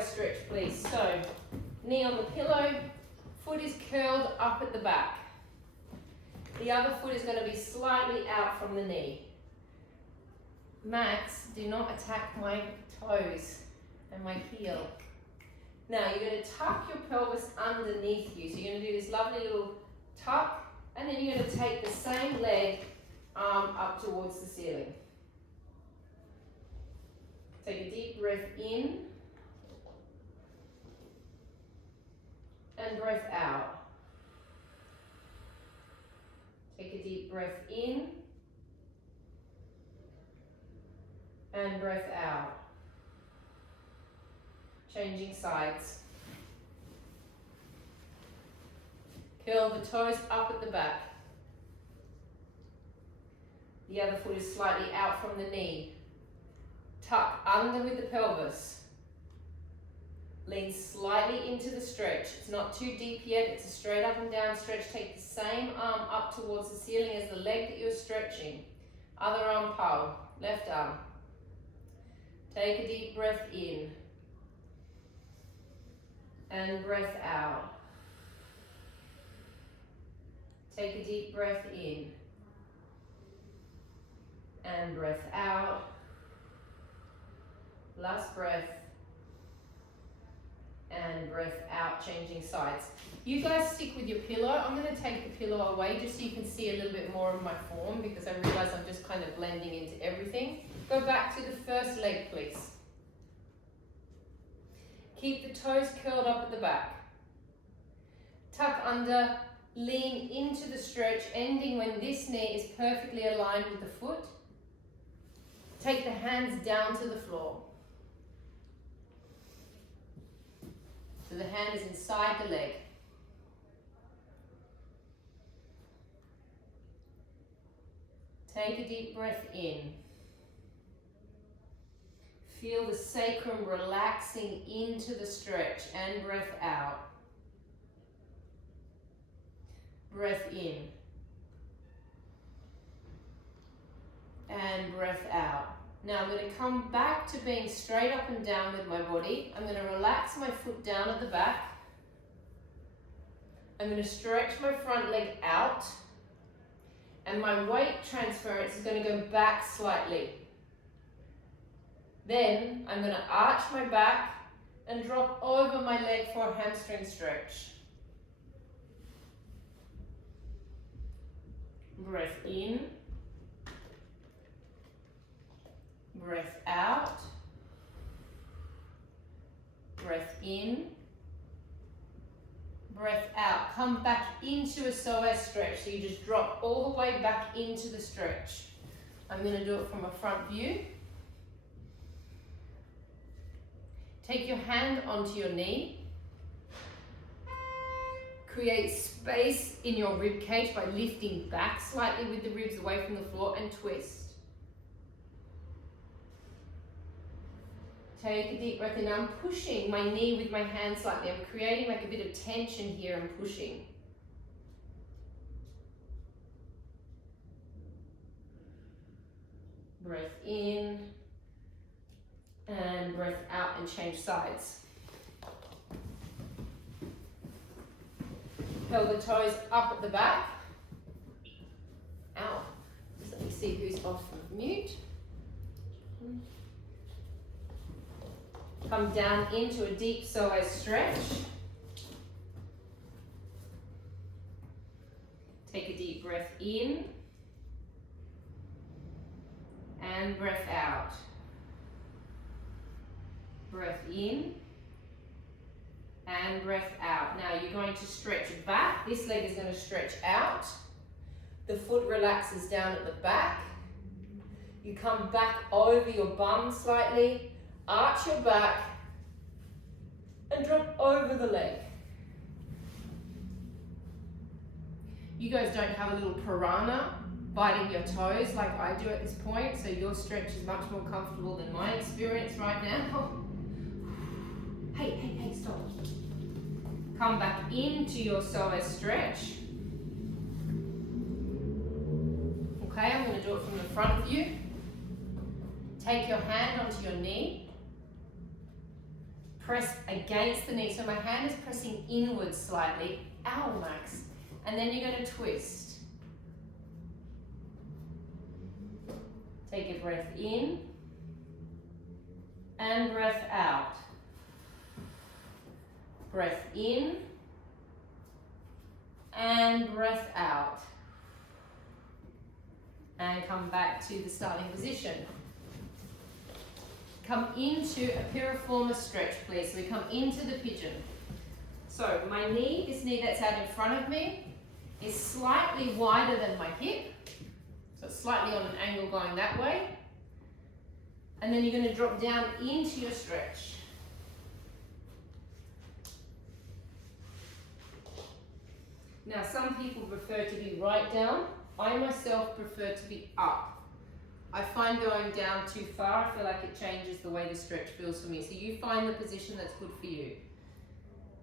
psoas stretch, please. So, knee on the pillow, foot is curled up at the back. The other foot is going to be slightly out from the knee. Max, do not attack my toes and my heel. Now you're going to tuck your pelvis underneath you. So you're going to do this lovely little tuck, and then you're going to take the same leg, arm up towards the ceiling. Take a deep breath in and breath out. Take a deep breath in and breath out. Changing sides. Curl the toes up at the back. The other foot is slightly out from the knee. Tuck under with the pelvis. Lean slightly into the stretch. It's not too deep yet, it's a straight up and down stretch. Take the same arm up towards the ceiling as the leg that you're stretching. Other arm pulse, left arm. Take a deep breath in and breath out. Take a deep breath in and breath out. Last breath and breath out, changing sides. You guys stick with your pillow. I'm going to take the pillow away just so you can see a little bit more of my form, because I realize I'm just kind of blending into everything. Go back to the first leg, please. Keep the toes curled up at the back. Tuck under, lean into the stretch, ending when this knee is perfectly aligned with the foot. Take the hands down to the floor. So the hand is inside the leg. Take a deep breath in. Feel the sacrum relaxing into the stretch and breath out. Breath in. And breath out. Now I'm going to come back to being straight up and down with my body. I'm going to relax my foot down at the back. I'm going to stretch my front leg out. And my weight transference is going to go back slightly. Then I'm going to arch my back and drop over my leg for a hamstring stretch. Breath in. Breath out. Breath in. Breath out. Come back into a psoas stretch. So you just drop all the way back into the stretch. I'm going to do it from a front view. Take your hand onto your knee. Create space in your rib cage by lifting back slightly with the ribs away from the floor and twist. Take a deep breath in. I'm pushing my knee with my hand slightly. I'm creating like a bit of tension here and pushing. Breath in and breath out and change sides. Curl the toes up at the back. Ow. Just let me see who's off mute. Come down into a deep psoas stretch. Take a deep breath in and breath out. Breath in and breath out. Now you're going to stretch back. This leg is going to stretch out. The foot relaxes down at the back. You come back over your bum slightly. Arch your back and drop over the leg. You guys don't have a little piranha biting your toes like I do at this point, so your stretch is much more comfortable than my experience right now. Hey, stop. Come back into your psoas stretch. Okay, I'm going to do it from the front view. Take your hand onto your knee. press against the knee. So my hand is pressing inwards slightly. Ow, Max. And then you're going to twist. Take a breath in and breath out. Breath in and breath out. And come back to the starting position. Come into a piriformis stretch, please. So we come into the pigeon. So my knee, this knee that's out in front of me, is slightly wider than my hip. So it's slightly on an angle going that way. And then you're going to drop down into your stretch. Now some people prefer to be right down. I myself prefer to be up. I find going down too far, I feel like it changes the way the stretch feels for me. So you find the position that's good for you.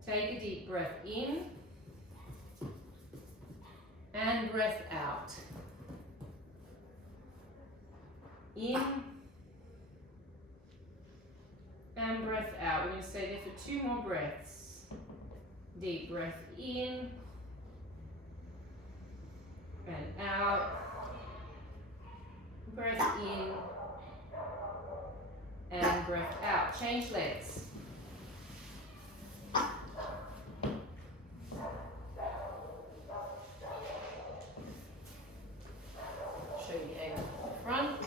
Take a deep breath in and breath out. In and breath out. We're going to stay there for 2 more breaths. Deep breath in and out. Breath in and breath out. Change legs. Show you the angle from the front.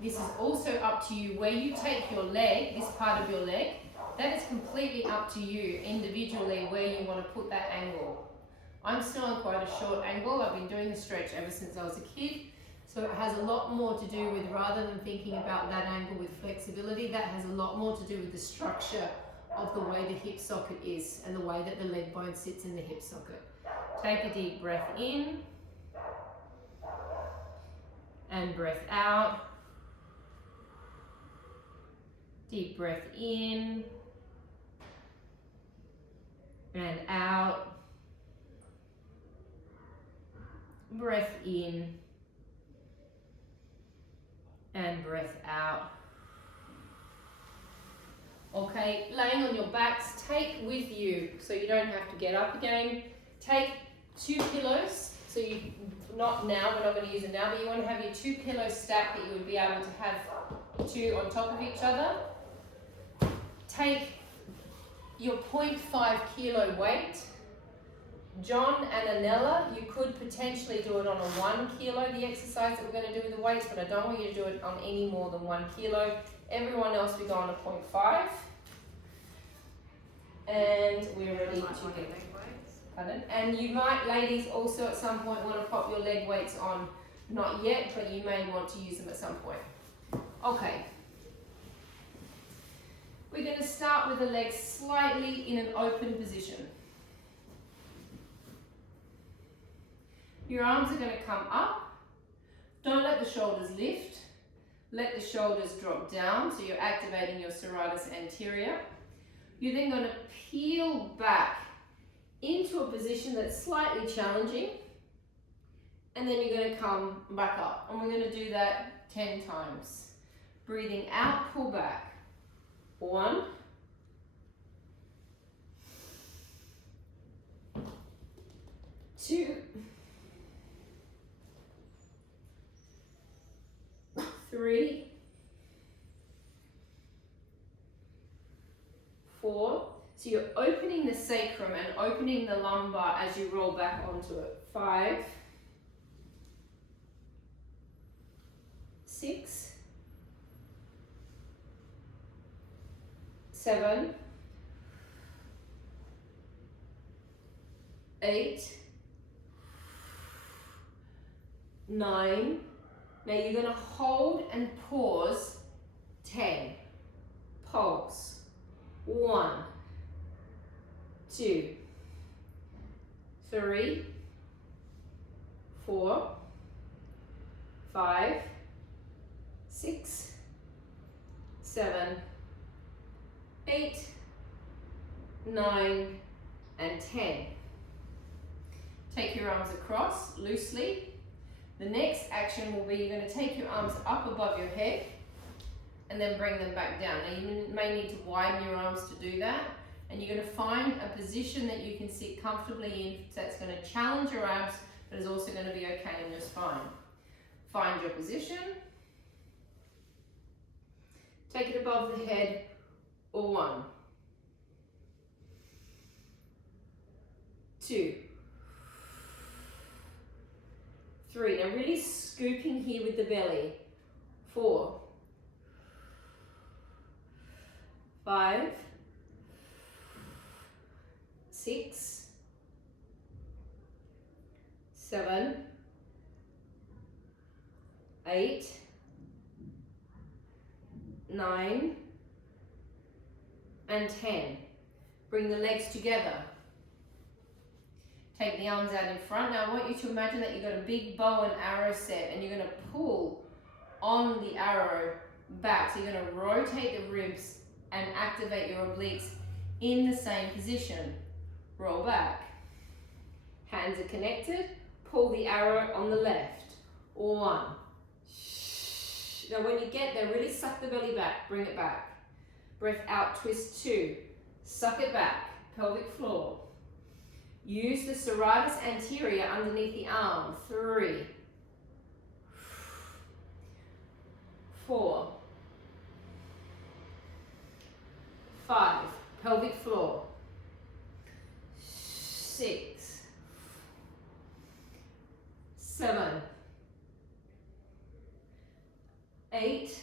This is also up to you where you take your leg, this part of your leg. That is completely up to you individually where you want to put that angle. I'm still on quite a short angle. I've been doing the stretch ever since I was a kid. So it has a lot more to do with, rather than thinking about that angle with flexibility, that has a lot more to do with the structure of the way the hip socket is and the way that the leg bone sits in the hip socket. Take a deep breath in and breath out. Deep breath in and out. Breath in and breath out. Okay, laying on your backs, take with you, so you don't have to get up again, take 2 pillows. So you, not now, we're not going to use it now, but you want to have your 2 pillows stacked that you would be able to have 2 on top of each other. Take your 0.5 kilo weight. John and Anella, you could potentially do it on a 1 kilo, the exercise that we're going to do with the weights, but I don't want you to do it on any more than 1 kilo. Everyone else, we go on a 0.5. And we're ready to get leg weights. Pardon? And you might, ladies, also at some point want to pop your leg weights on. Not yet, but you may want to use them at some point. Okay. We're going to start with the legs slightly in an open position. Your arms are going to come up. Don't let the shoulders lift. Let the shoulders drop down, so you're activating your serratus anterior. You're then going to peel back into a position that's slightly challenging, and then you're going to come back up. And we're going to do that 10 times. Breathing out, pull back. 1. 2. 3. 4. So you're opening the sacrum and opening the lumbar as you roll back onto it. 5. 6. 7. 8. 9. Now you're going to hold and pause 10. Pulse. 1, 2, 3, 4, 5, 6, 7, 8, 9, and 10. Take your arms across loosely. The next action will be you're going to take your arms up above your head and then bring them back down. Now you may need to widen your arms to do that, and you're going to find a position that you can sit comfortably in that's going to challenge your abs, but is also going to be okay in your spine. Find your position. Take it above the head, or 1, 2, 3. Now really scooping here with the belly. 4, 5, 6, 7, 8, 9, and 10. Bring the legs together. Take the arms out in front. Now I want you to imagine that you've got a big bow and arrow set, and you're going to pull on the arrow back. So you're going to rotate the ribs and activate your obliques in the same position. Roll back. Hands are connected. Pull the arrow on the left. 1. Now when you get there, really suck the belly back. Bring it back. Breath out, twist 2. Suck it back. Pelvic floor. Use the serratus anterior underneath the arm. 3, 4, 5. Pelvic floor. 6, 7, 8,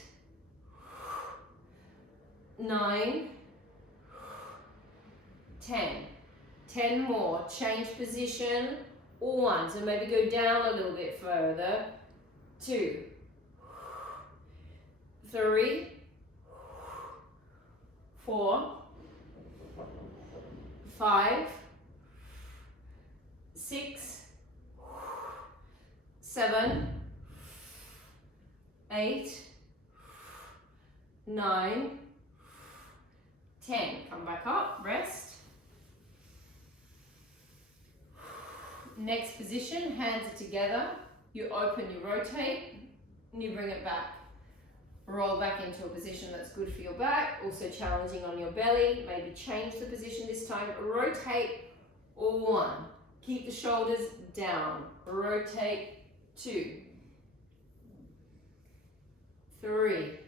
9, 10. 10 more. Change position. 1. So maybe go down a little bit further. 2, 3, 4, 5, 6, 7, 8, 9, 10. Come back up, rest. Next position, hands are together. You open, you rotate, and you bring it back. Roll back into a position that's good for your back, also challenging on your belly. Maybe change the position this time. Rotate, 1. Keep the shoulders down. Rotate, 2, 3,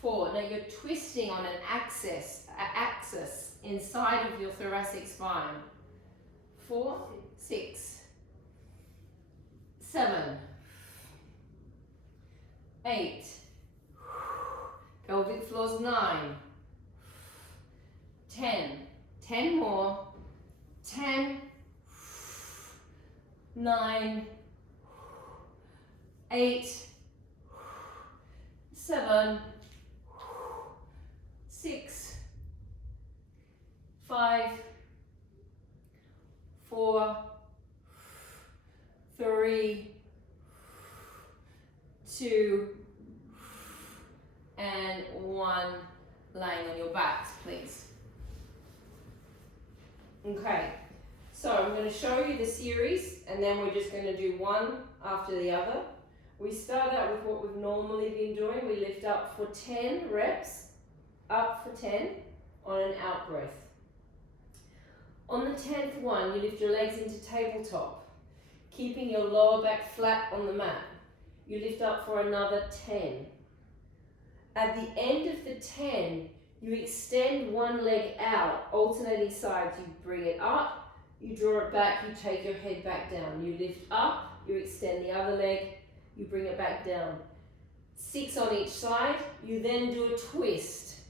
4. Now you're twisting on an axis inside of your thoracic spine. 4, 6, 7, 8. Pelvic floor's 9, 10. 10 more. 10, 9, 8, 7, 6, 5, 4, 3, 2, and 1. Laying on your backs, please. Okay, so I'm going to show you the series, and then we're just going to do one after the other. We start out with what we've normally been doing. We lift up for 10 reps, up for 10 on an out breath. On the 10th one, you lift your legs into tabletop, keeping your lower back flat on the mat. You lift up for another 10. At the end of the 10, you extend one leg out, alternating sides. You bring it up, you draw it back, you take your head back down. You lift up, you extend the other leg, you bring it back down. 6 on each side. You then do a twist.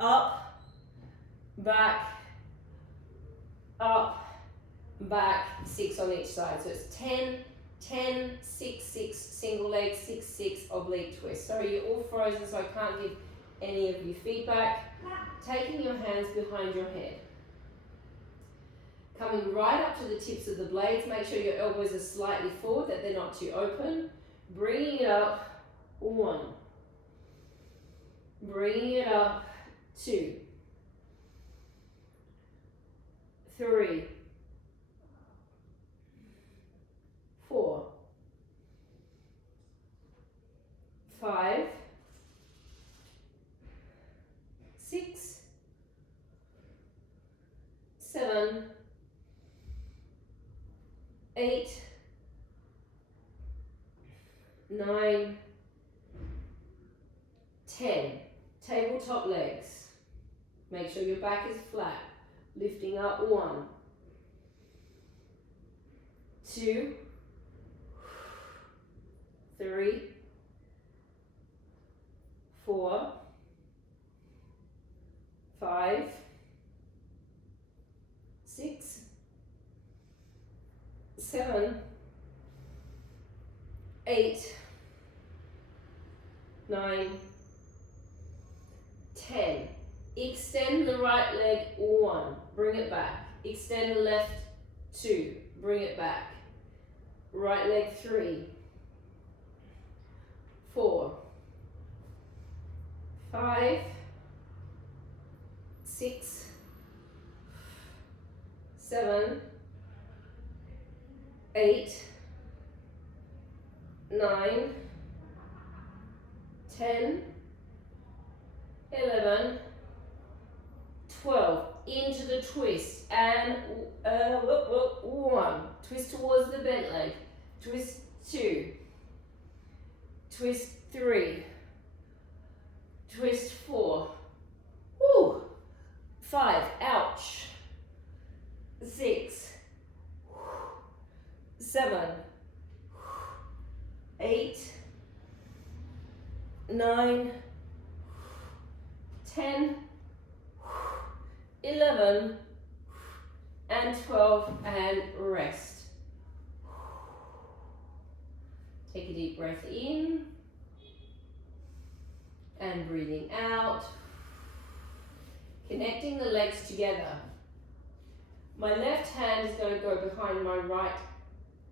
Up, back, up, back, 6 on each side. So it's 10, 10, 6, 6, single leg, 6, 6, oblique twist. Sorry, you're all frozen, so I can't give any of you feedback. Taking your hands behind your head. Coming right up to the tips of the blades. Make sure your elbows are slightly forward, that they're not too open. Bringing it up, 1. Bringing it up, 2. 3. 4. 5, 6, 7, 8, 9, 10. Tabletop legs. Make sure your back is flat. Lifting up. 1, 2, 3, 4, 5, 6, 7, 8, 9, 10. Extend the right leg. 1, bring it back. Extend the left. 2, bring it back. Right leg. 3, 4, 5, 6, 7, 8, 9, 10, 11, 12. Into the twist and 1. Twist towards the bent leg. Twist 2. Twist 3. Twist 4. Woo. 5. Ouch. 6. 7. 8. 9. 10. 11 and 12 and rest. Take a deep breath in and breathing out. Connecting the legs together. My left hand is going to go behind my right.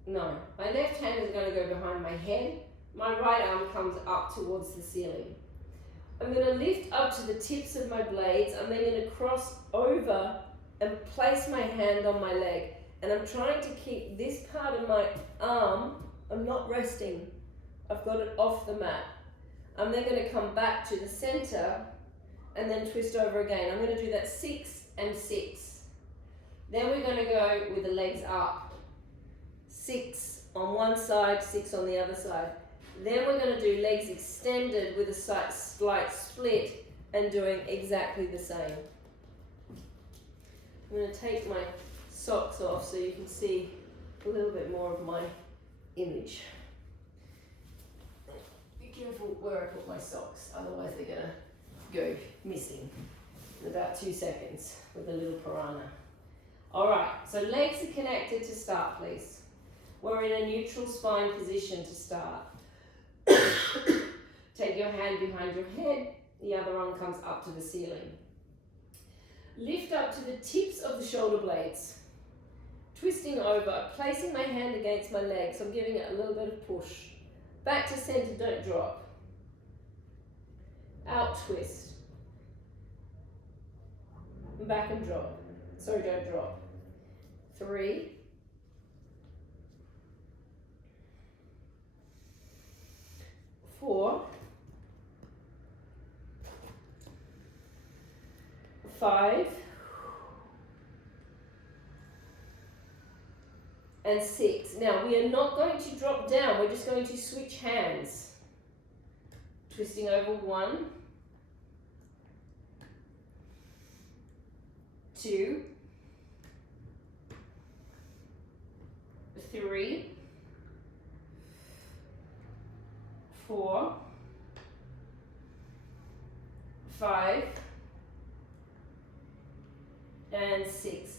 No, my left hand is going to go behind my head. My right arm comes up towards the ceiling. I'm going to lift up to the tips of my blades. I'm then going to cross over and place my hand on my leg. And I'm trying to keep this part of my arm, I'm not resting. I've got it off the mat. I'm then going to come back to the center and then twist over again. I'm going to do that 6 and 6. Then we're going to go with the legs up. 6 on one side, 6 on the other side. Then we're going to do legs extended with a slight split and doing exactly the same. I'm going to take my socks off so you can see a little bit more of my image. Be careful where I put my socks, otherwise they're going to go missing in about 2 seconds with a little piranha. Alright, so legs are connected to start, please. We're in a neutral spine position to start. Take your hand behind your head, the other arm comes up to the ceiling. Lift up to the tips of the shoulder blades. Twisting over, placing my hand against my leg, so I'm giving it a little bit of push. Back to center, don't drop. Out twist. Back and drop. Sorry, don't drop. 3. 4, 5, and 6. Now we are not going to drop down, we're just going to switch hands. Twisting over 1, 2, 3, 4, 5, and 6.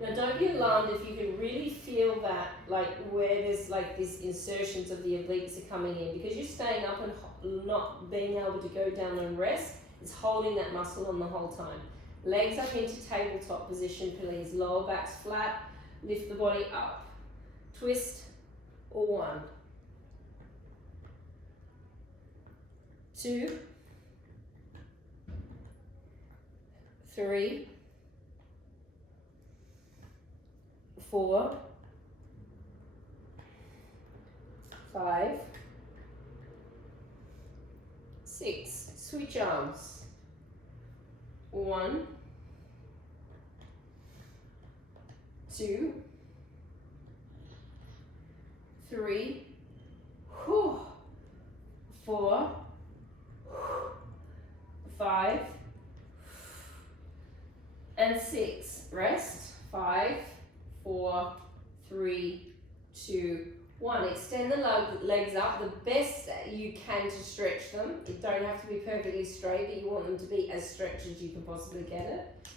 Now don't be alarmed if you can really feel that, like where there's like these insertions of the obliques are coming in, because you're staying up and not being able to go down and rest is holding that muscle on the whole time. Legs up into tabletop position, please. Lower back's flat, lift the body up. Twist, or 1, 2, 3, 4, 5, 6. Switch arms. 1, 2, 3, 4, 5, and 6. Rest. 5, 4, 3, 2, 1. Extend the legs up the best you can to stretch them. You don't have to be perfectly straight, but you want them to be as stretched as you can possibly get it.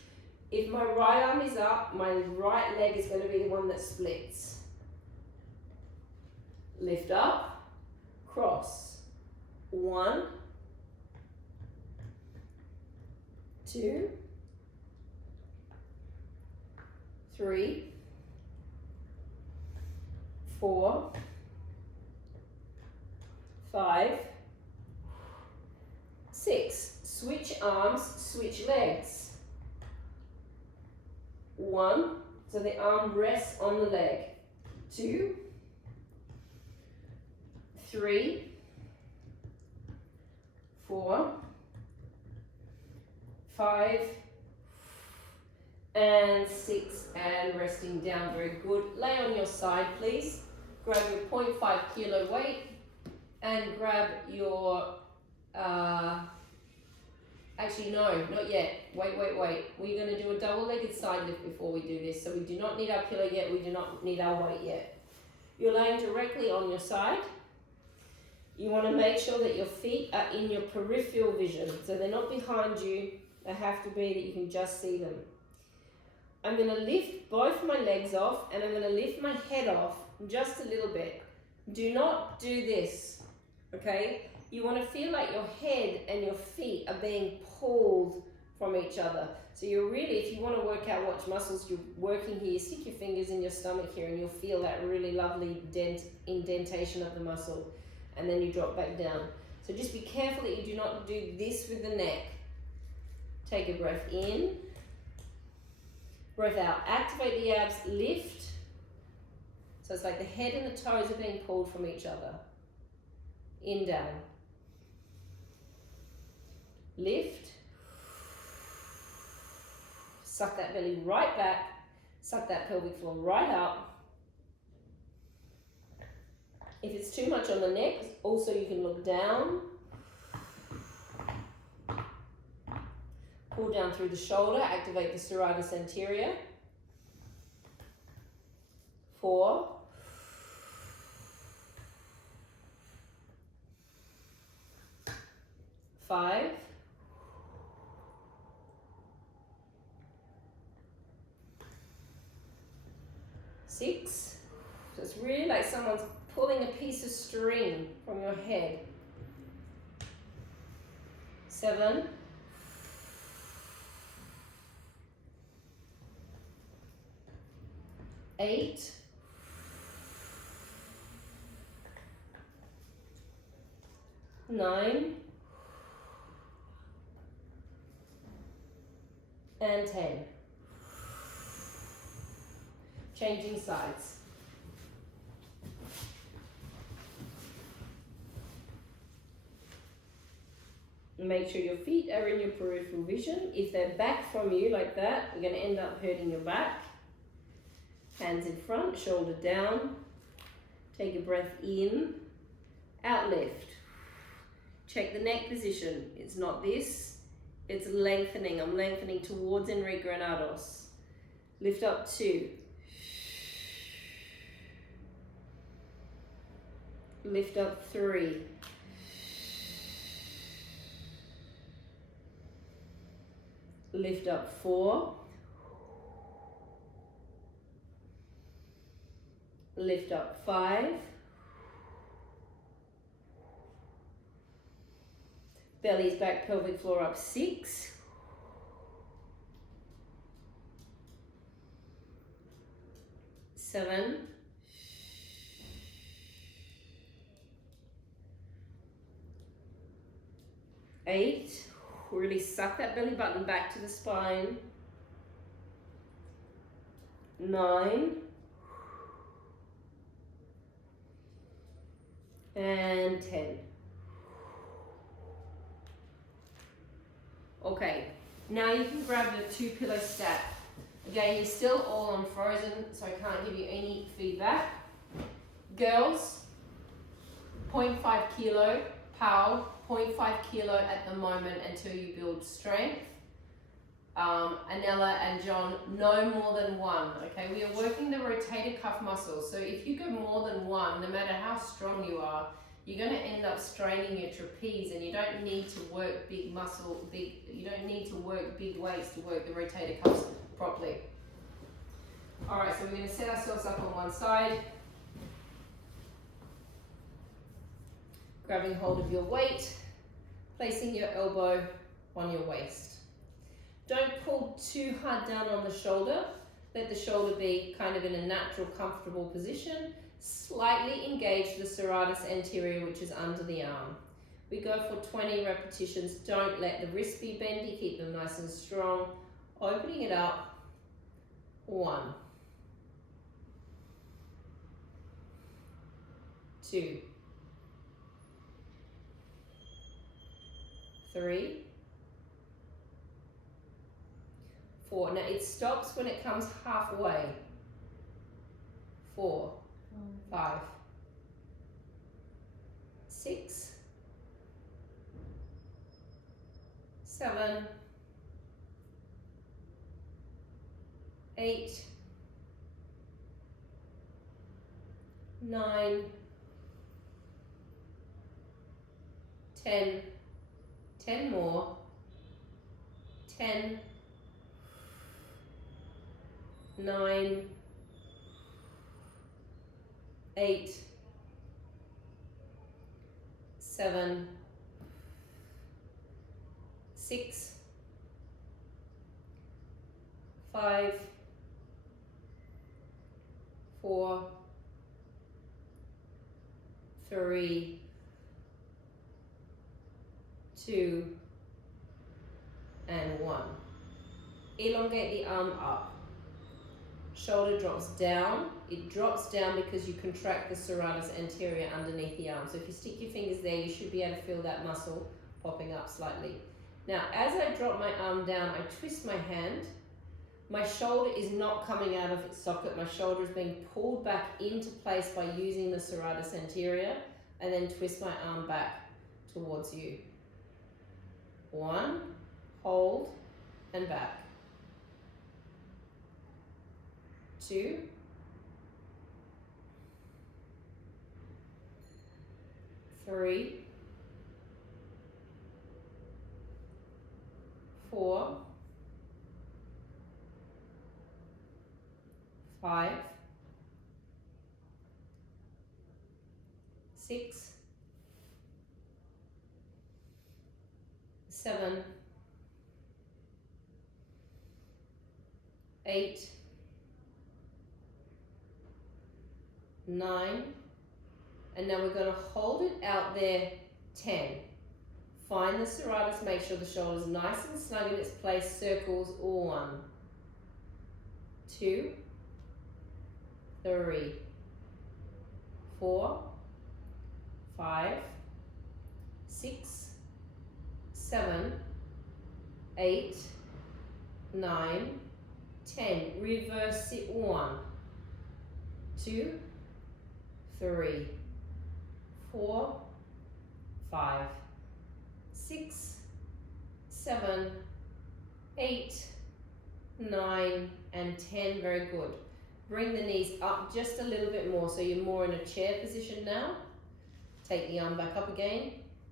If my right arm is up, my right leg is going to be the one that splits. Lift up, cross. 1, 2, 3, 4, 5, 6. Switch arms, switch legs. 1, so the arm rests on the leg. 2, 3, 4, 5, and 6, and resting down. Very good. Lay on your side, please. Grab your 0.5 kilo weight and grab your, actually no, not yet. Wait. We're going to do a double-legged side lift before we do this. So we do not need our pillow yet. We do not need our weight yet. You're laying directly on your side. You want to make sure that your feet are in your peripheral vision. So they're not behind you. They have to be that you can just see them. I'm going to lift both my legs off and I'm going to lift my head off just a little bit. Do not do this, okay? You want to feel like your head and your feet are being pulled from each other. So you're really, if you want to work out what muscles you're working here, stick your fingers in your stomach here and you'll feel that really lovely indentation of the muscle. And then you drop back down. So just be careful that you do not do this with the neck. Take a breath in. Breath out. Activate the abs. Lift. So it's like the head and the toes are being pulled from each other. In, down. Lift. Suck that belly right back. Suck that pelvic floor right up. If it's too much on the neck, also you can look down. Pull down through the shoulder, activate the serratus anterior. 4. 5. 6. So it's really like someone's pulling a piece of string from your head. 7. 8. 9. And 10. Changing sides. Make sure your feet are in your peripheral vision. If they're back from you like that, you're going to end up hurting your back. Hands in front, shoulder down. Take a breath in, out lift. Check the neck position. It's not this, it's lengthening. I'm lengthening towards Enrique Granados. Lift up 2. Lift up 3. Lift up 4. Lift up 5. Belly's back, pelvic floor up 6. 7. 8. Really suck that belly button back to the spine. 9. And 10. Okay, now you can grab your 2 pillow stack. Again, you're still all on frozen, so I can't give you any feedback. Girls, 0.5 kilo, POW, 0.5 kilo at the moment until you build strength. Anella and John, no more than 1, okay? We are working the rotator cuff muscle, so if you go more than 1, no matter how strong you are, you're going to end up straining your trapeze, and you don't need to work big muscle, you don't need to work big weights to work the rotator cuffs properly. Alright, so we're going to set ourselves up on one side, grabbing hold of your weight, placing your elbow on your waist. Don't pull too hard down on the shoulder. Let the shoulder be kind of in a natural, comfortable position. Slightly engage the serratus anterior, which is under the arm. We go for 20 repetitions. Don't let the wrists be bendy. Keep them nice and strong. Opening it up. 1, 2, 3, 4. Now it stops when it comes halfway. 4, 5, 6, 7, 8, 9, 10, 10 more, 10, 9, 8, 7, 6, 5, 4, 3, 2, and 1. Elongate the arm up. Shoulder drops down. It drops down because you contract the serratus anterior underneath the arm. So if you stick your fingers there, you should be able to feel that muscle popping up slightly. Now, as I drop my arm down, I twist my hand. My shoulder is not coming out of its socket. My shoulder is being pulled back into place by using the serratus anterior, and then twist my arm back towards you. 1, hold, and back. 2, 3, 4, 5, 6, 7, 8, 9, and now we're going to hold it out there. 10. Find the serratus, make sure the shoulder's nice and snug in its place, circles. 1, 2, 3, 4, 5, 6, 7, 8, 9, 10. Reverse it. 1, 2, 3, 4, 5, 6, 7, 8, 9, and 10. Very good. Bring the knees up just a little bit more, so you're more in a chair position now. Take the arm back up again.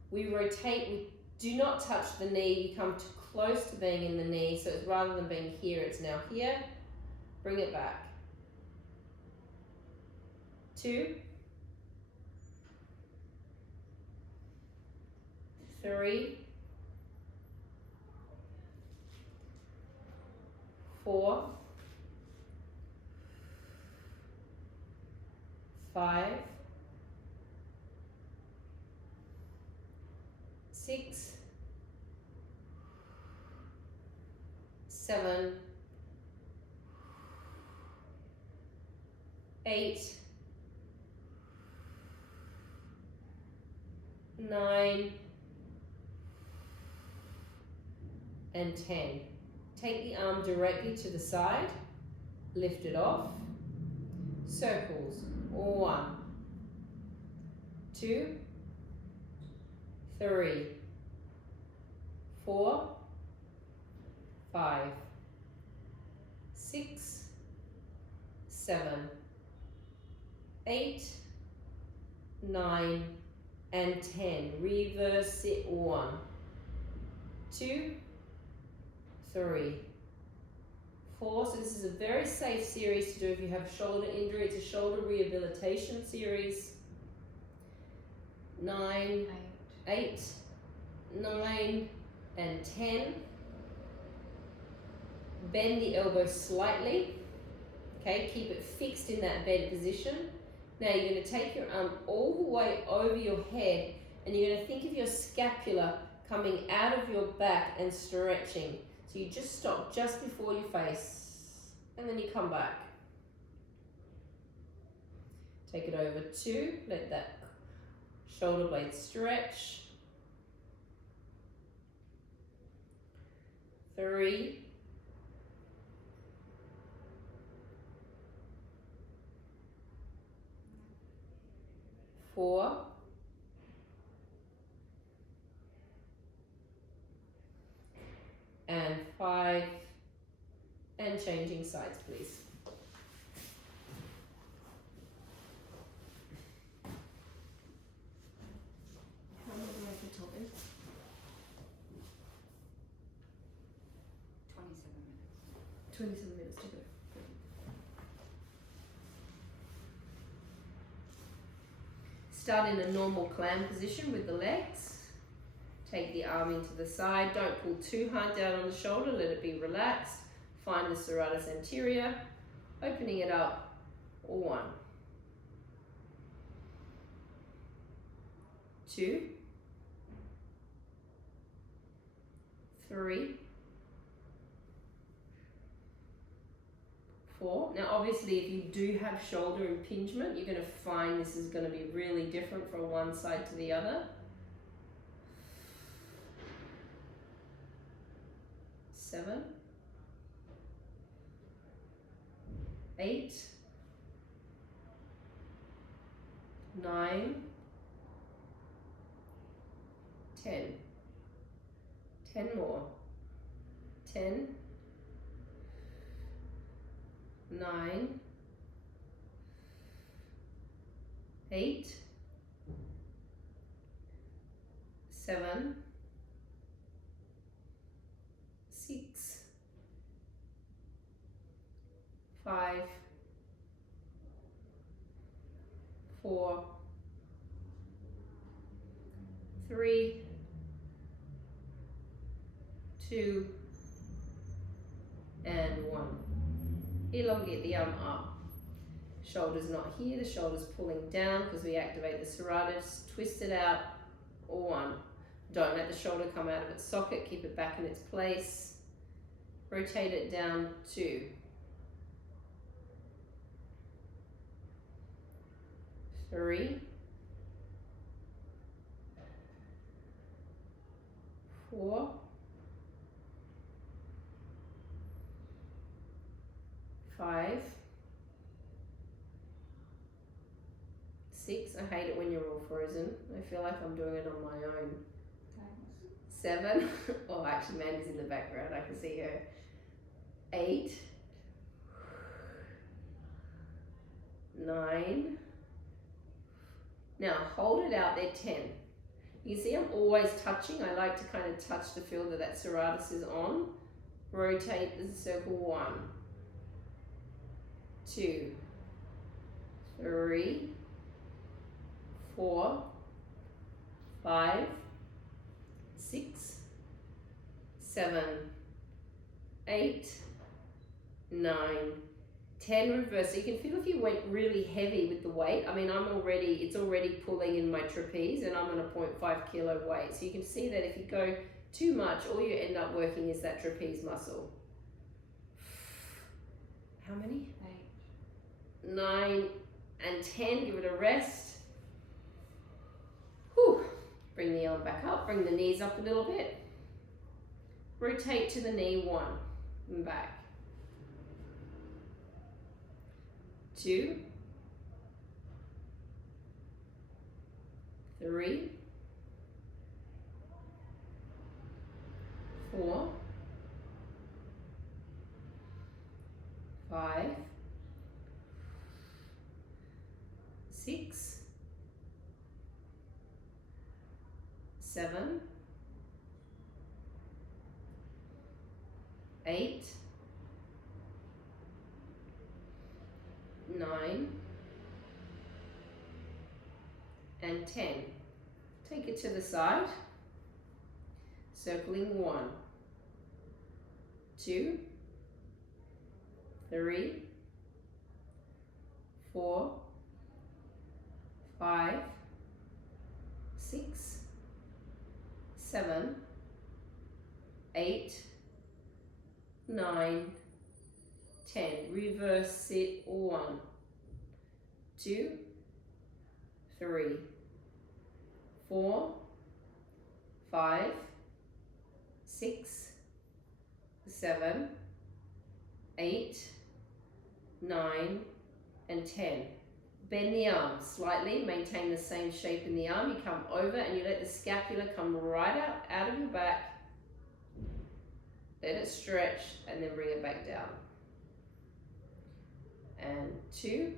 We rotate. We do not touch the knee. You come too close to being in the knee, so it's rather than being here, it's now here. Bring it back. 2, 3, 4, 5, 6, 7, 8, 9, and 10. Take the arm directly to the side, lift it off, circles, 1, 2, 3, 4, 5, 6, 7, 8, 9, and 10. Reverse it. 1, 2, 3, 4. So this is a very safe series to do if you have shoulder injury. It's a shoulder rehabilitation series. 9, 8, 9, and 10. Bend the elbow slightly. Okay, keep it fixed in that bed position. Now you're going to take your arm all the way over your head and you're going to think of your scapula coming out of your back and stretching. So you just stop just before your face and then you come back. Take it over 2, let that shoulder blade stretch. 3, 4, and 5, and changing sides, please. How long do I have to talk in? 27 minutes. 27 minutes to go. Start in a normal clam position with the legs. Take the arm into the side. Don't pull too hard down on the shoulder. Let it be relaxed. Find the serratus anterior. Opening it up. 1, 2, 3, 4. Now obviously if you do have shoulder impingement, you're going to find this is going to be really different from one side to the other. 7, 8, 9, 10. 10 more. 10, 9, 8, 7, 6, 5, 4, 3, 2, and 1. Elongate the arm up. Shoulders not here, the shoulders pulling down because we activate the serratus. Twist it out. 1. Don't let the shoulder come out of its socket. Keep it back in its place. Rotate it down. 2. 3. 4. 5. 6. I hate it when you're all frozen. I feel like I'm doing it on my own. Thanks. 7. Oh, actually, Mandy's in the background. I can see her. 8. 9. Now hold it out there. 10. You can see I'm always touching. I like to kind of touch to feel that that serratus is on. Rotate the circle. 1, 2, 3, 4, 5, 6, 7, 8, 9, 10. Reverse. So you can feel if you went really heavy with the weight. I mean, it's already pulling in my trapeze and I'm on a 0.5 kilo weight. So you can see that if you go too much, all you end up working is that trapeze muscle. How many? 8. 9 and 10. Give it a rest. Whew. Bring the arm back up. Bring the knees up a little bit. Rotate to the knee, 1, and back. 2, 3, 4, 5, 6, 7, 8, 9, and 10. Take it to the side, circling 1, 2, 3, 4, 5, 6, 7, 8, 9, 10. Reverse sit, 1, 2, 3, 4, 5, 6, 7, 8, 9, and 10. Bend the arms slightly, maintain the same shape in the arm. You come over and you let the scapula come right out of your back. Let it stretch and then bring it back down. And 2,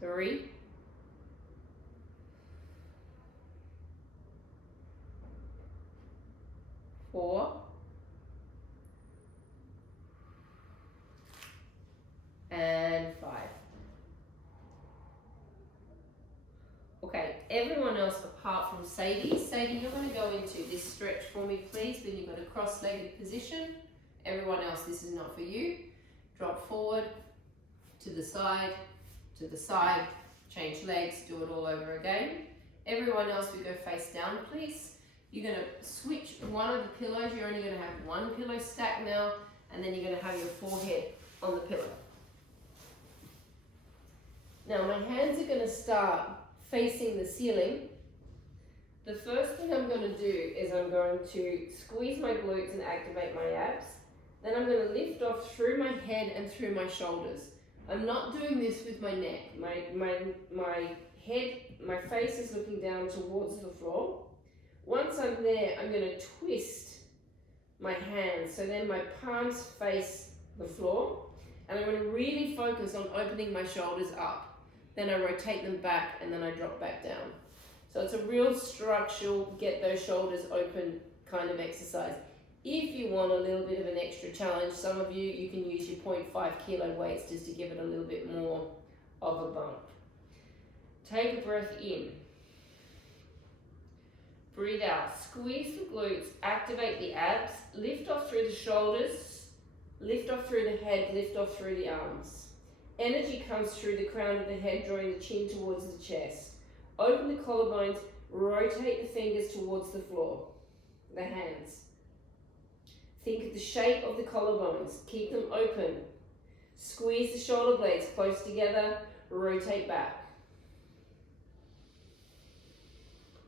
3, 4, and 5. Okay, everyone else apart from Sadie. Sadie, you're going to go into this stretch for me, please. Then you've got a cross-legged position. Everyone else, this is not for you. Drop forward, to the side, change legs, do it all over again. Everyone else, we go face down, please. You're going to switch one of the pillows. You're only going to have one pillow stack now, and then you're going to have your forehead on the pillow. Now my hands are going to start facing the ceiling. The first thing I'm going to do is I'm going to squeeze my glutes and activate my abs. Then I'm going to lift off through my head and through my shoulders. I'm not doing this with my neck. My head, my face is looking down towards the floor. Once I'm there, I'm going to twist my hands so then my palms face the floor, and I'm going to really focus on opening my shoulders up. Then I rotate them back and then I drop back down. So it's a real structural, get those shoulders open kind of exercise. If you want a little bit of an extra challenge, some of you can use your 0.5 kilo weights just to give it a little bit more of a bump. Take a breath in. Breathe out. Squeeze the glutes, activate the abs, lift off through the shoulders, lift off through the head, lift off through the arms. Energy comes through the crown of the head, drawing the chin towards the chest. Open the collarbones, rotate the fingers towards the floor, the hands. Think of the shape of the collarbones, keep them open. Squeeze the shoulder blades close together, rotate back.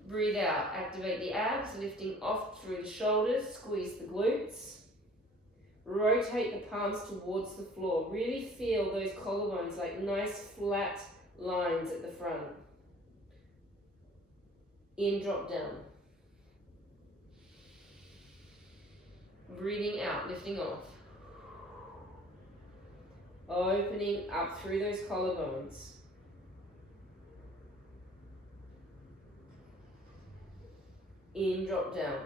Breathe out, activate the abs, lifting off through the shoulders, squeeze the glutes. Rotate the palms towards the floor. Really feel those collarbones like nice flat lines at the front. In, drop down. Breathing out, lifting off. Opening up through those collarbones. In, drop down.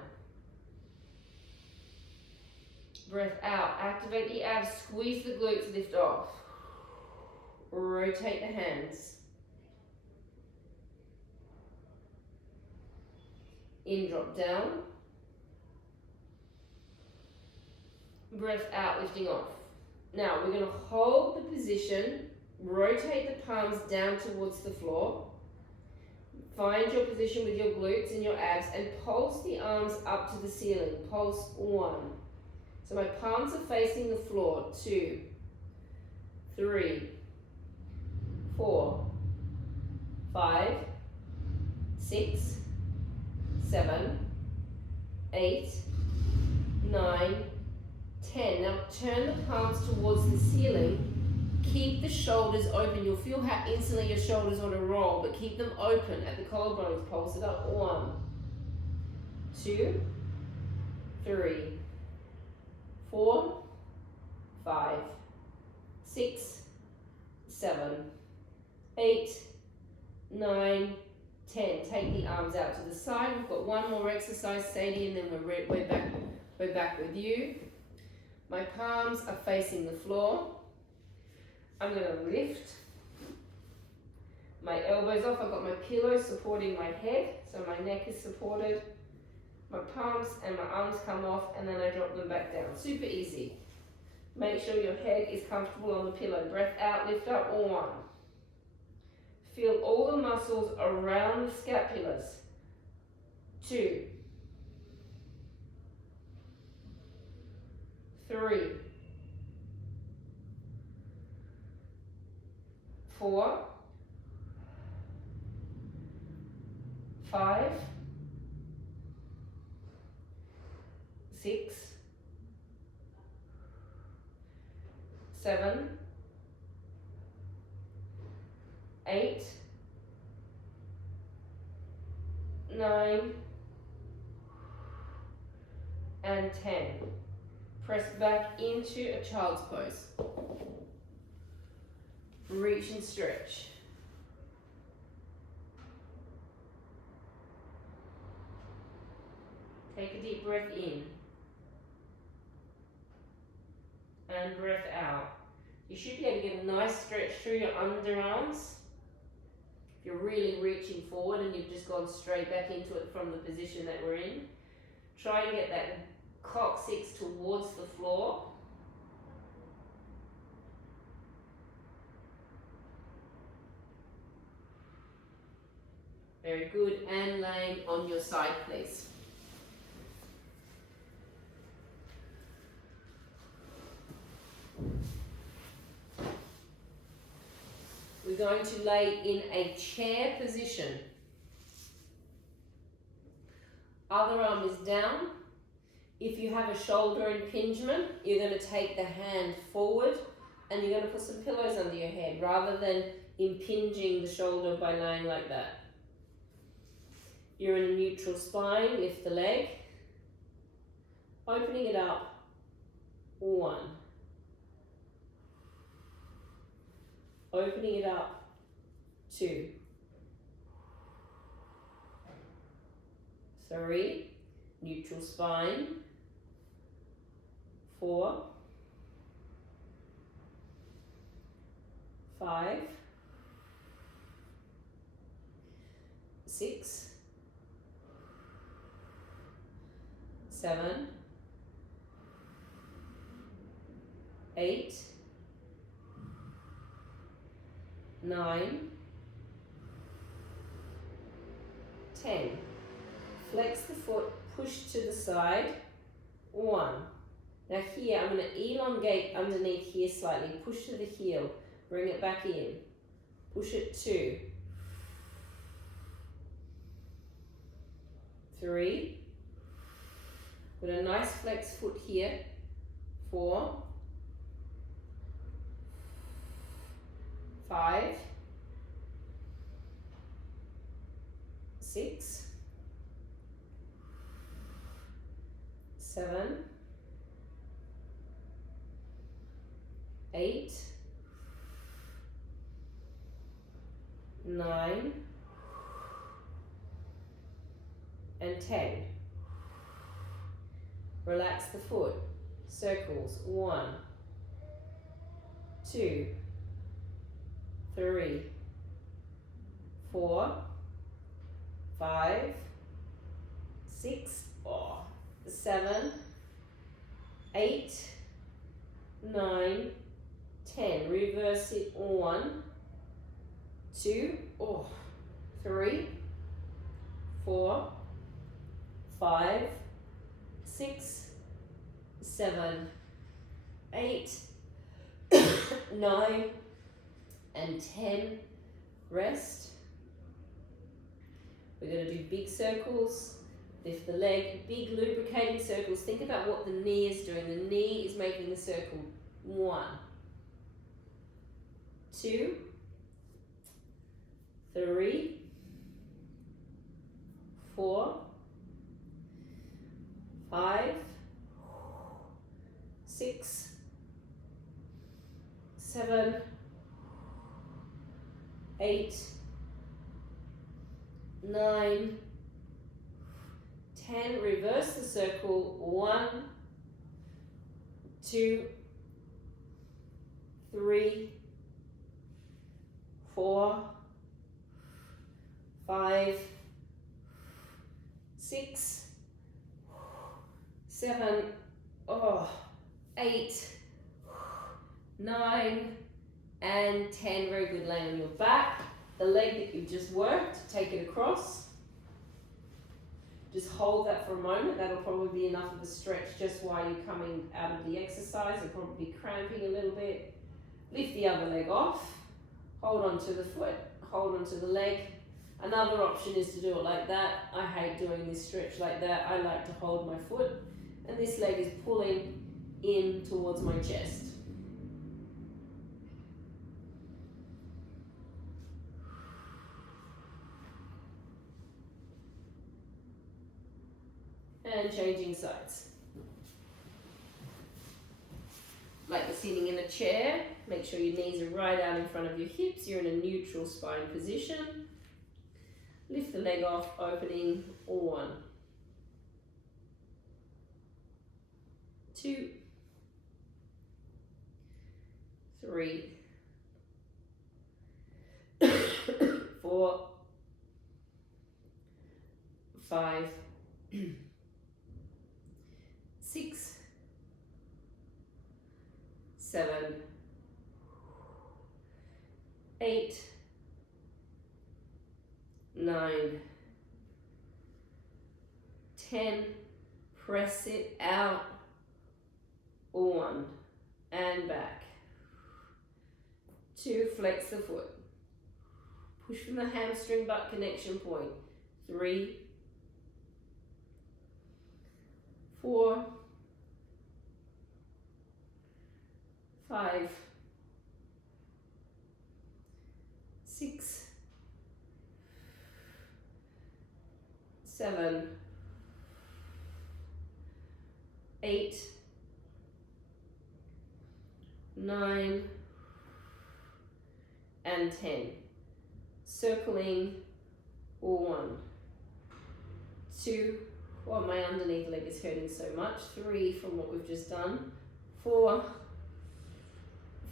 Breath out, activate the abs, squeeze the glutes, lift off. Rotate the hands. In, drop down. Breath out, lifting off. Now we're going to hold the position, rotate the palms down towards the floor. Find your position with your glutes and your abs and pulse the arms up to the ceiling. Pulse 1. So my palms are facing the floor. 2, 3, 4, 5, 6, 7, 8, 9, 10. Now turn the palms towards the ceiling. Keep the shoulders open. You'll feel how instantly your shoulders want to roll, but keep them open at the collarbones. Pulse it up. 1, 2, 3, 4, 5, 6, 7, 8, 9, 10. Take the arms out to the side. We've got one more exercise, Sadie, and then we're back with you. My palms are facing the floor. I'm going to lift my elbows off. I've got my pillow supporting my head, so my neck is supported. My palms and my arms come off, and then I drop them back down. Super easy. Make sure your head is comfortable on the pillow. Breath out, lift up. 1. Feel all the muscles around the scapulas. 2, 3, 4, 5, 6, 7, 8, 9, and 10. Press back into a child's pose. Reach and stretch. Take a deep breath in and breath out. You should be able to get a nice stretch through your underarms. If you're really reaching forward and you've just gone straight back into it from the position that we're in, try and get that coccyx towards the floor. Very good. And laying on your side, please. We're going to lay in a chair position. Other arm is down. If you have a shoulder impingement, you're going to take the hand forward and you're going to put some pillows under your head rather than impinging the shoulder by laying like that. You're in a neutral spine, lift the leg, opening it up. 1. Opening it up. 2. 3. Neutral spine. 4. 5. 6. 7. 8. 9. 10. Flex the foot, push to the side. 1. Now here, I'm going to elongate underneath here slightly. Push to the heel. Bring it back in. Push it. 2. 3. Got a nice flex foot here. 4. 5. 6. 7. 8. 9. And 10. Relax the foot. Circles. 1, 2, 3, 4, 5, 6, 7, 8, 9, 10. Reverse it. 1, 2, 3, 4, 5, 6, 7, 8, 9, and 10. Rest. We're going to do big circles. Lift the leg, big lubricating circles. Think about what the knee is doing. The knee is making the circle. 1, 2, 3, 4, 5, 6, 7, 8, 9, 10. Reverse the circle. 1, 2, 3, 4, 5, 6, 7, 8, 9, and 10. Very good. Lay on your back. The leg that you just worked, take it across. Just hold that for a moment. That'll probably be enough of a stretch just while you're coming out of the exercise. You'll probably be cramping a little bit. Lift the other leg off. Hold on to the foot. Hold on to the leg. Another option is to do it like that. I hate doing this stretch like that. I like to hold my foot. And this leg is pulling in towards my chest. And changing sides. Like you're sitting in a chair, make sure your knees are right out in front of your hips. You're in a neutral spine position. Lift the leg off, opening. 1, 2, 3, 4, 5, 6, 7, 8, 9, 10. Press it out. 1 and back. 2. Flex the foot. Push from the hamstring butt connection point. 3, 4, 5, 6, 7, 8, 9, and 10. Circling. 1, 2. Well, my underneath leg is hurting so much. 3 from what we've just done. 4,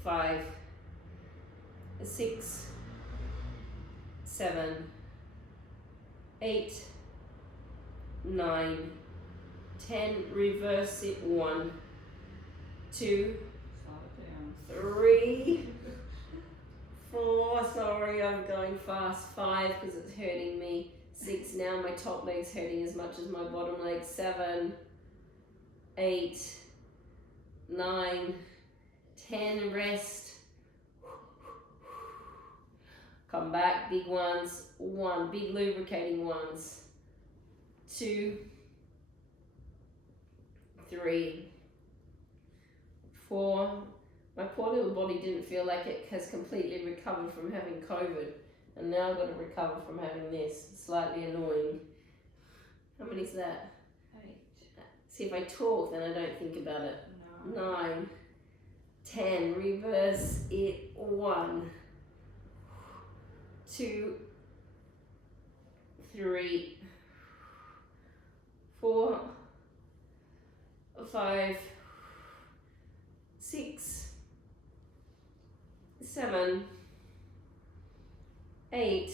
5, 6, 7, 8, 9, 10. Reverse it. 1, 2, 3, 4. Sorry, I'm going fast. 5 because it's hurting me. 6. Now my top leg's hurting as much as my bottom leg. 7, 8, 9, 10. Rest. Come back. Big ones. 1. Big lubricating ones. 2, 3, 4. My poor little body didn't feel like it has completely recovered from having COVID. And now I've got to recover from having this. Slightly annoying. How many is that? 8. See, if I talk, then I don't think about it. No. 9, 10. Reverse it. 1, 2, 3, 4, 5, 6, 7, 8,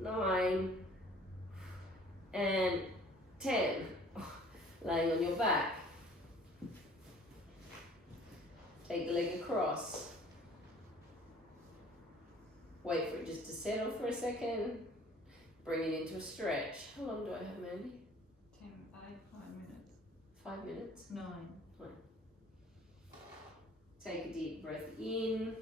9, and 10. Laying on your back. Take the leg across. Wait for it just to settle for a second. Bring it into a stretch. How long do I have, Mandy? 5 minutes. 5 minutes? 9. Take a deep breath in.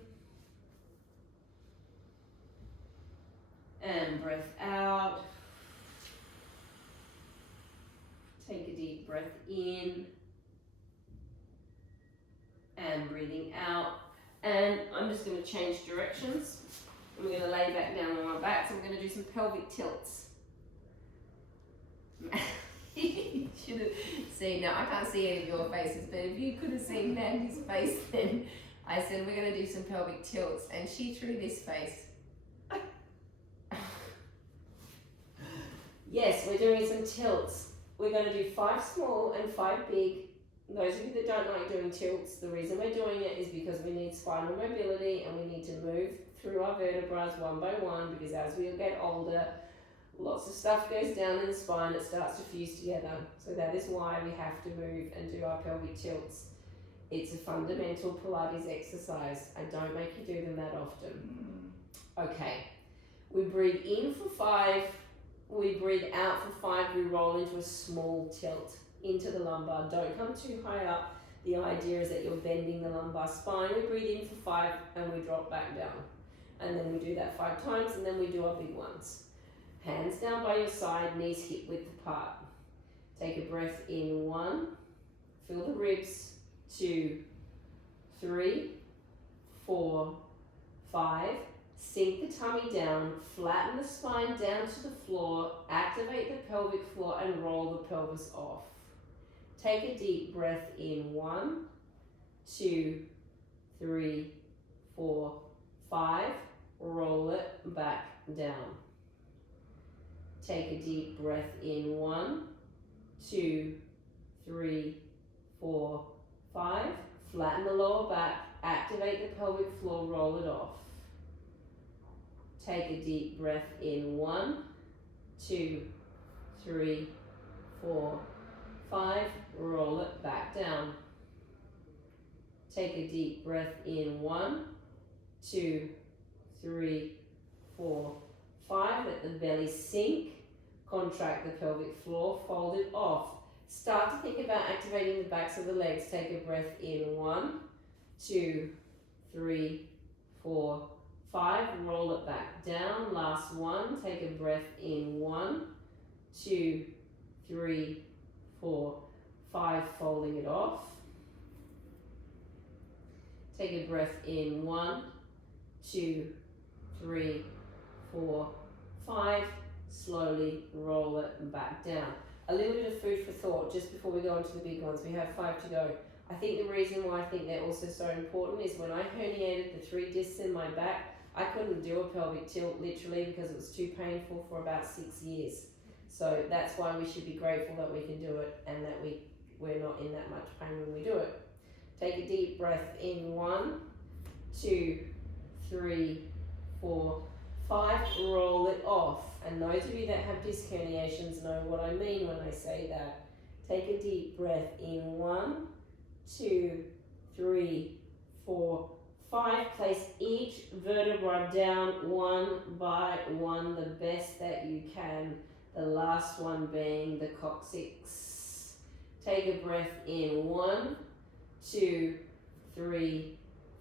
And breath out. Take a deep breath in. And breathing out. And I'm just going to change directions. I'm going to lay back down on my back. So I'm going to do some pelvic tilts. Should have seen, now I can't see any of your faces, but if you could have seen Mandy's face, then I said we're going to do some pelvic tilts, and she threw this face. Yes, we're doing some tilts. We're going to do 5 small and 5 big. Those of you that don't like doing tilts, the reason we're doing it is because we need spinal mobility and we need to move through our vertebrae one by one, because as we get older, lots of stuff goes down in the spine, it starts to fuse together. So that is why we have to move and do our pelvic tilts. It's a fundamental Pilates exercise. I don't make you do them that often. Okay, we breathe in for 5, we breathe out for 5, we roll into a small tilt into the lumbar. Don't come too high up. The idea is that you're bending the lumbar spine. We breathe in for 5 and we drop back down. And then we do that 5 times, and then we do our big ones. Hands down by your side, knees hip width apart. Take a breath in 1, feel the ribs, 2, 3, 4, 5. Sink the tummy down, flatten the spine down to the floor, activate the pelvic floor and roll the pelvis off. Take a deep breath in 1, 2, 3, 4, 5. Roll it back down. Take a deep breath in 1, 2, 3, 4, 5. Flatten the lower back, activate the pelvic floor, roll it off. Take a deep breath in 1, 2, 3, 4, 5. Roll it back down. Take a deep breath in 1, 2, 3, 4, 5. Let the belly sink. Contract the pelvic floor, fold it off. Start to think about activating the backs of the legs. Take a breath in 1, 2, 3, 4, 5. Roll it back down. Last one. Take a breath in 1, 2, 3, 4, 5. Folding it off. Take a breath in 1, 2, 3, 4, 5. Slowly roll it back down. A little bit of food for thought just before we go on to the big ones. We have 5 to go. I think the reason why I think they're also so important is when I herniated the 3 discs in my back, I couldn't do a pelvic tilt literally because it was too painful for about 6 years. So that's why we should be grateful that we can do it and that we're not in that much pain when we do it. Take a deep breath in 1, 2, 3, 4, 5. Roll it off. And those of you that have disc herniations know what I mean when I say that. Take a deep breath in 1, 2, 3, 4, 5. Place each vertebra down one by one, the best that you can. The last one being the coccyx. Take a breath in 1, 2, 3,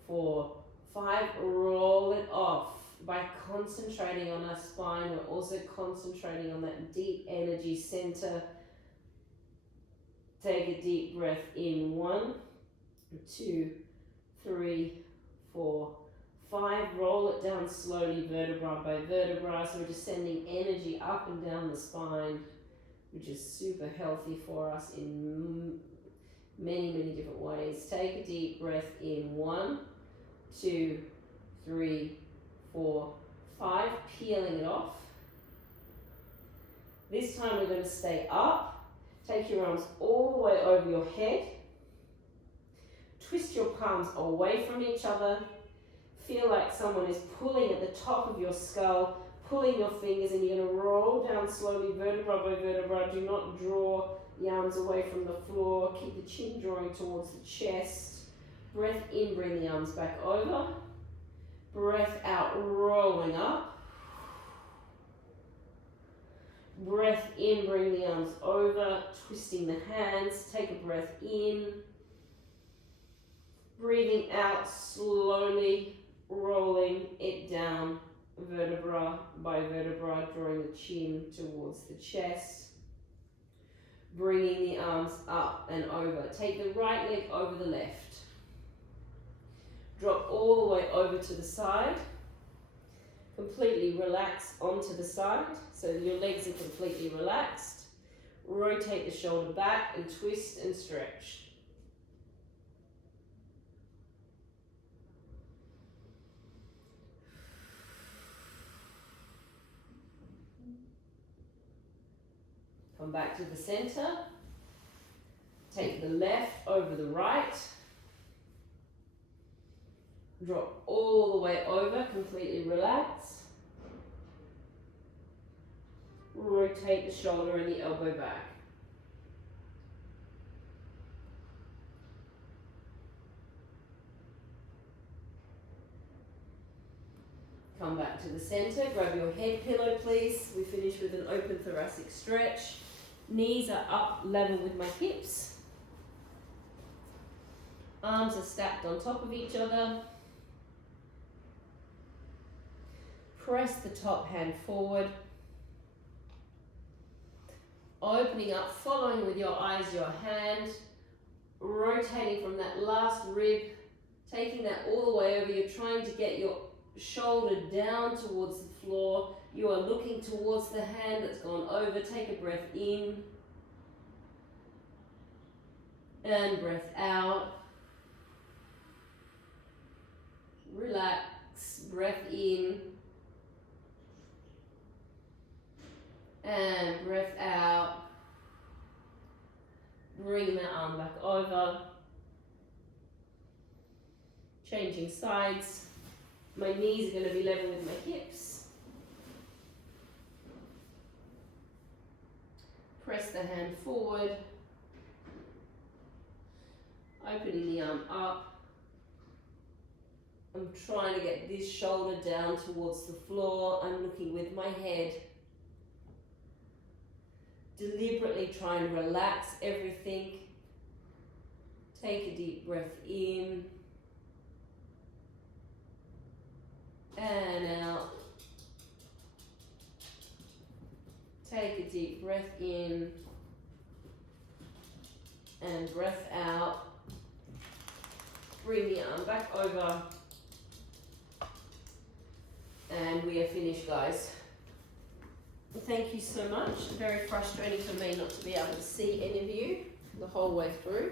4, 5. Roll it off. By concentrating on our spine, we're also concentrating on that deep energy center. Take a deep breath in 1, 2, 3, 4, 5. Roll it down slowly, vertebra by vertebra. So we're just sending energy up and down the spine, which is super healthy for us in many, many different ways. Take a deep breath in 1, 2, 3, 4, 5, peeling it off. This time we're going to stay up. Take your arms all the way over your head. Twist your palms away from each other. Feel like someone is pulling at the top of your skull, pulling your fingers, and you're going to roll down slowly, vertebra by vertebra. Do not draw the arms away from the floor. Keep the chin drawing towards the chest. Breath in, bring the arms back over. Breath out, rolling up. Breath in, bring the arms over, twisting the hands. Take a breath in. Breathing out, slowly rolling it down, vertebra bivertebra, drawing the chin towards the chest. Bringing the arms up and over. Take the right leg over the left. Drop all the way over to the side. Completely relax onto the side so your legs are completely relaxed. Rotate the shoulder back and twist and stretch. Come back to the center. Take the left over the right. Drop all the way over, completely relax. Rotate the shoulder and the elbow back. Come back to the center, grab your head pillow please. We finish with an open thoracic stretch. Knees are up level with my hips. Arms are stacked on top of each other. Press the top hand forward. Opening up, following with your eyes, your hand. Rotating from that last rib. Taking that all the way over. You're trying to get your shoulder down towards the floor. You are looking towards the hand that's gone over. Take a breath in. And breath out. Relax. Breath in. And breath out. Bring the arm back over. Changing sides. My knees are going to be level with my hips. Press the hand forward. Opening the arm up. I'm trying to get this shoulder down towards the floor. I'm looking with my head. Deliberately try and relax everything. Take a deep breath in. And out. Take a deep breath in. And breath out. Bring the arm back over. And we are finished, guys. Thank you so much. Very frustrating for me not to be able to see any of you the whole way through.